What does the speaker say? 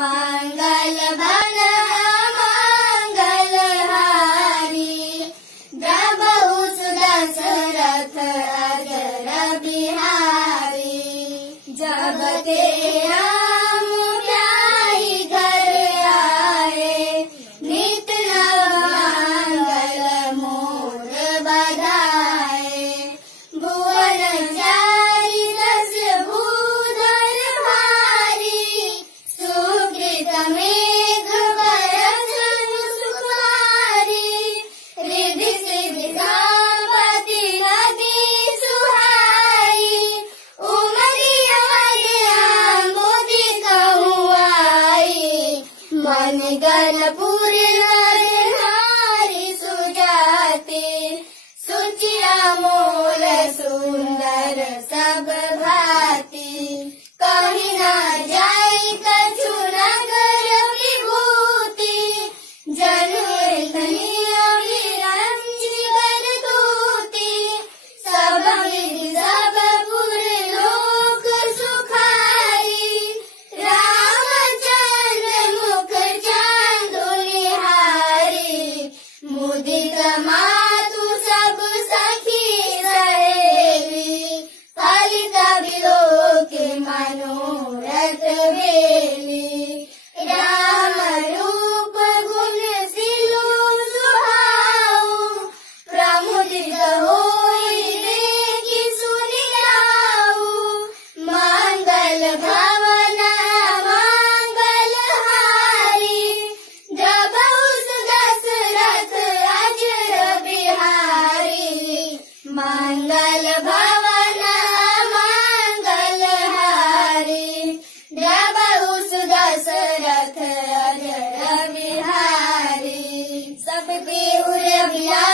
मंगल भवन मंगल हारी, प्रभु दशरथ अजर बिहारी। जब ते राम प्यारी घर आए, नित नव मंगल मोर बधाए। भुवन चारि दस भूधर भारी, सुकृत मेघ बरसन सुखारी। रिद्धि सिद्धि संपत्ति नदी सुहाई, उमरि अवध मोदी कहूँ आई। मन गणपुर नर नारी सुजाति, सुचिया मोल सुंदर सब भांति। कहीं न जाई कछु नगर विभूति, जनु धनिया विरंची बरतूती। सब विधि सब पुर लोक सुखाई, रामचंद्र मुख चांदुलिहारी। मुदित मातु सब सखी सहेली, फलित विलोक मनोरथ बेली। राम रूप गुण सिलु सुहाऊ, प्रमुदित होई देखि सुनि लाऊ। मंगल भवन मंगल हारी, प्रभु दशरथ अजर बिहारी। मंगल भवन मंगल हारी, प्रभु दशरथ अजर बिहारी। सब बिहुर बिहारी।